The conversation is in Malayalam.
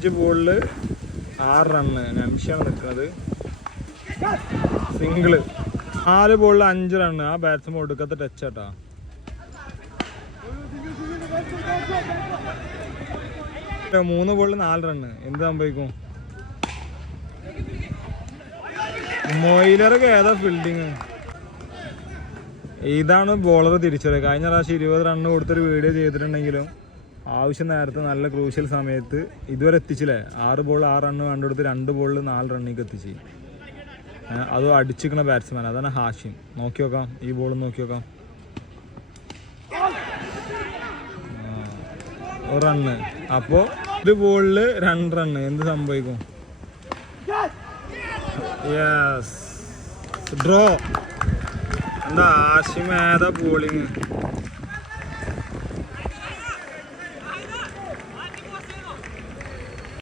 5 ബോളിൽ 6 റണ്ണ്. നംഷിയാണ് നിൽക്കുന്നത്. സിംഗിള്. 4 ബോളിൽ 5 റണ്ണ്. ആ ബാറ്റ്സ്മാൻ ഒടുക്കത്തെ ടച്ച് ആട്ടാ. മൂന്ന് ബോളിൽ 4 റണ്ണ്. എന്ത് സംഭവിക്കും? മൊയിലറൊക്കെ ഏതാ ഫീൽഡിങ്? ഇതാണ് ബോളർ തിരിച്ചറിയുക. കഴിഞ്ഞ പ്രാവശ്യം 20 റണ്ണ് കൊടുത്തൊരു വീഡിയോ ചെയ്തിട്ടുണ്ടെങ്കിലും ആവശ്യം നേരത്തെ നല്ല ക്രൂഷ്യൽ സമയത്ത് ഇതുവരെ എത്തിച്ചില്ലേ. 6 ബോൾ 6 റണ്ണ് കണ്ടെടുത്ത് 2 ബോളിൽ 4 റണ്ണിലേക്ക് എത്തിച്ച്. അതും അടിച്ചിരിക്കണ ബാറ്റ്സ്മാൻ. അതാണ് ഹാഷിം. നോക്കി നോക്കാം, ഈ ബോൾ നോക്കി നോക്കാം. 1 റണ്ണ്. അപ്പോൾ 1 ബോളിൽ 2 റണ്ണ്. എന്ത് സംഭവിക്കും? Yes, draw. എന്താ ഹാഷിം ഏതാ ബോളിങ്?